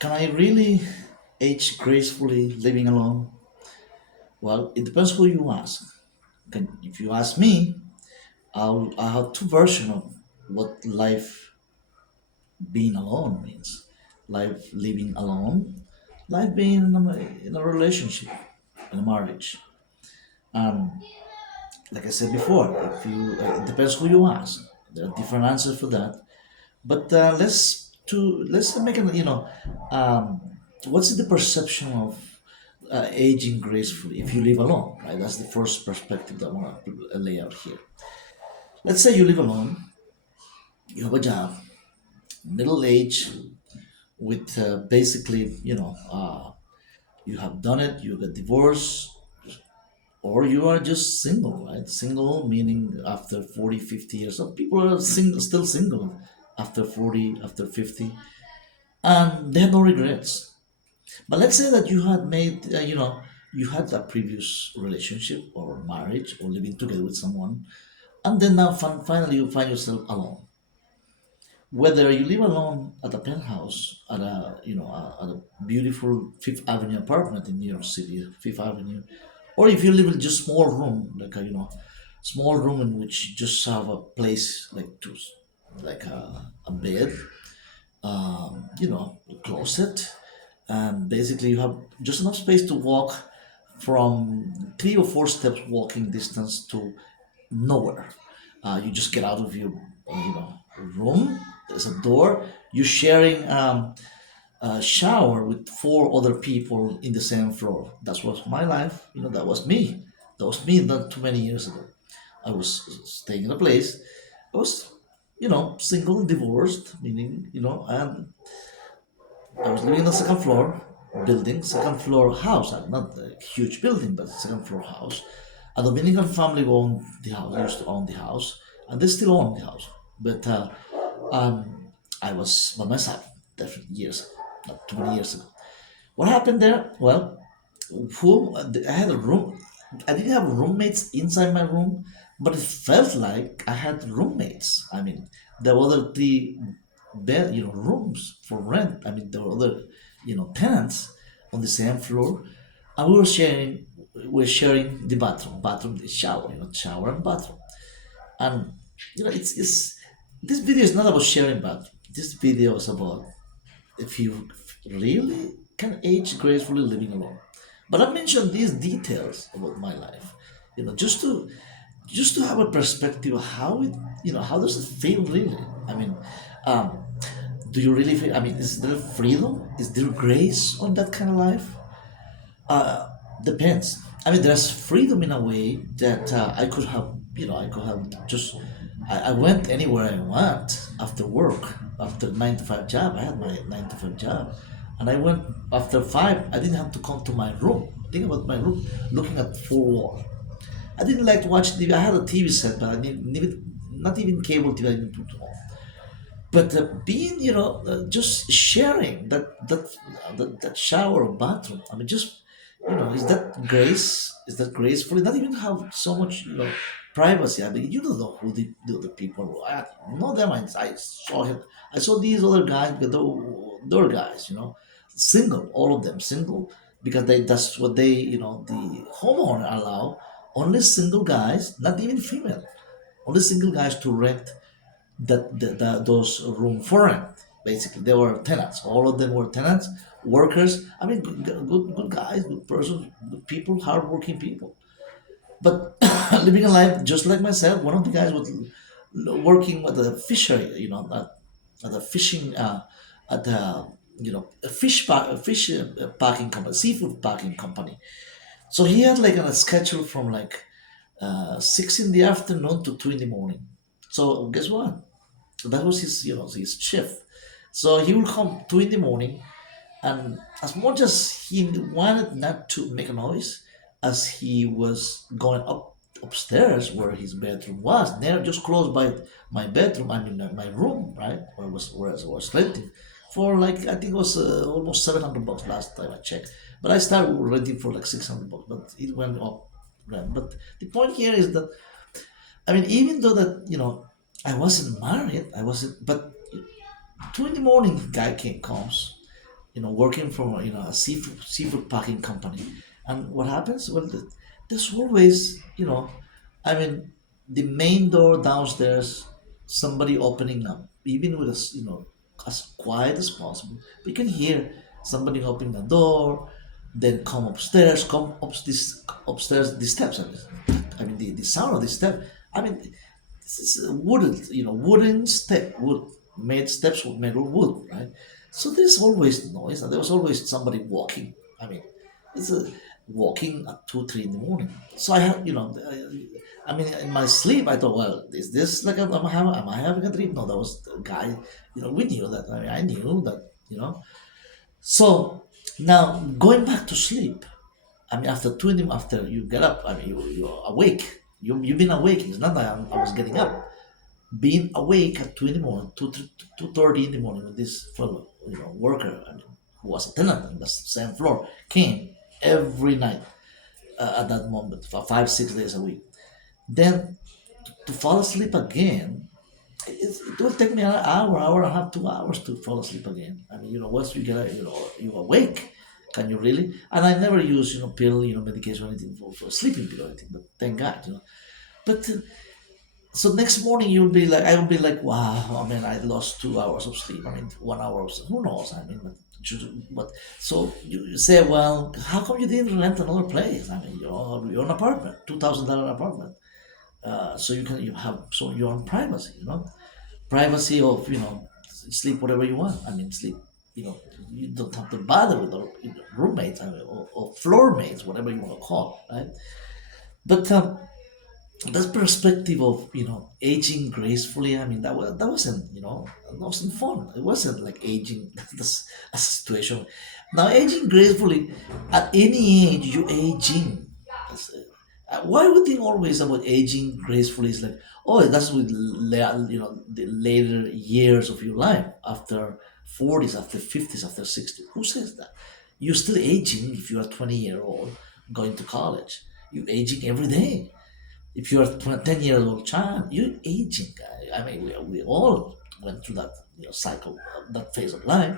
Can I really age gracefully living alone? Well, it depends who you ask. If you ask me, I have two versions of what life being alone means. Life living alone, life being in a relationship, in a marriage. And like I said before, if you it depends who you ask. There are different answers for that. But let's make it. What's the perception of aging gracefully if you live alone? Right, that's the first perspective that I want to lay out here. Let's say you live alone, you have a job, middle age, with basically, you have done it, you get divorced, or you are just single, right? Single meaning after 40, 50 years. Some people are still single after 40, after 50, and they have no regrets. But let's say that you had made, you had a previous relationship or marriage or living together with someone, and then now finally you find yourself alone. Whether you live alone at a penthouse, at a beautiful Fifth Avenue apartment in New York City, Fifth Avenue, or if you live in just small room, like a small room in which you just have a place like a bed, a closet, and basically you have just enough space to walk from 3 or 4 steps walking distance to nowhere. You just get out of your room. There's a door. You're sharing a shower with 4 other people in the same floor. That was my life. That was me. That was me not too many years ago. I was staying in a place. I was, single, divorced, meaning, and I was living on the second floor building, second floor house, not a huge building, but second floor house. A Dominican family owned the house, used to own the house, and they still own the house. But I was by myself, definitely years, not too many years ago. What happened there? Well, I had a room. I didn't have roommates inside my room, but it felt like I had roommates. I mean, there were other three rooms for rent. I mean, there were other, tenants on the same floor, and we were sharing the bathroom, the shower, shower and bathroom. And it's this video is not about sharing bathroom. This video is about if you really can age gracefully living alone. But I mentioned these details about my life, just to have a perspective of how does it feel really? I mean, um, do you really feel? I mean, is there freedom? Is there grace on that kind of life? Depends. I mean, there's freedom in a way that I could have just. I went anywhere I want after work, after 9 to 5 job. I had my 9 to 5 job, and I went after 5. I didn't have to come to my room. Think about my room, looking at four wall. I didn't like to watch TV. I had a TV set, but I didn't not even cable TV. I didn't put on. But being, just sharing that shower or bathroom. I mean, just is that grace? Is that graceful? Not even have so much, privacy. I mean, you don't know who the other people were. I know them. I saw him. I saw these other guys, the other guys, single, all of them single, because that's what the homeowner allow only single guys, not even female, only single guys to rent those room for rent. Basically, they were tenants. All of them were tenants, workers. I mean, good guys, good persons, good people, hardworking people. But living a life just like myself, one of the guys was working at a fishery, at a fishing, at a a fish packing company, seafood packing company. So he had like a schedule from like 6 in the afternoon to 2 in the morning. So guess what? That was his shift. So he would come 2 in the morning, and as much as he wanted not to make a noise, as he was going upstairs where his bedroom was, there just close by my bedroom, I mean my room, right, where I was renting, for like I think it was almost $700 last time I checked. But I started renting for like $600, but it went up. Right? But the point here is that I mean, even though that I wasn't married, I wasn't, but 2 in the morning, guy comes. working for a seafood packing company. And what happens? Well, there's always, I mean, the main door downstairs, somebody opening up, even with us, as quiet as possible. We can hear somebody opening the door, then come upstairs, the steps. I mean, the sound of the step. I mean, this is a wooden step, wood made steps were made of wood, right? So there's always noise, and there was always somebody walking. I mean, it's a walking at 2, 3 in the morning. So I had, I mean, in my sleep, I thought, well, is this like am I having a dream? No, that was the guy. We knew that. I mean, I knew that. So now going back to sleep. I mean, after you get up, I mean, you're awake. You've been awake. It's not that I was getting up. Being awake at 2 in the morning, 2:30 in the morning, when this fellow, worker, I mean, who was a tenant on the same floor, came every night at that moment for 5, 6 days a week. Then to fall asleep again, it will take me an hour and a half, 2 hours to fall asleep again. I mean, once you get, you awake, can you really? And I never use, pill, medication or anything for sleeping pill or anything, but thank God. But so next morning I will be like, wow, I mean, I lost 2 hours of sleep. I mean, 1 hour of sleep. Who knows? I mean, but so you say, well, how come you didn't rent another place? I mean, you're an apartment, $2,000 apartment. So you have your own privacy, privacy of sleep whatever you want. I mean, sleep. You don't have to bother with the roommates, I mean, or floor mates, whatever you want to call, right? But that perspective of aging gracefully. I mean, that wasn't fun. It wasn't like aging. That's a situation. Now, aging gracefully, at any age you aging. That's, why we think always about aging gracefully is like, oh, that's with the later years of your life, after 40s, after 50s, after 60s. Who says that? You're still aging if you're a 20-year-old going to college. You're aging every day. If you're a 10-year-old child, you're aging. I mean, we all went through that cycle, that phase of life.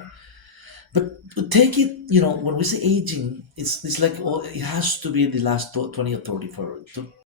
But take it, when we say aging, it's like, oh, it has to be the last 20 or 30 for to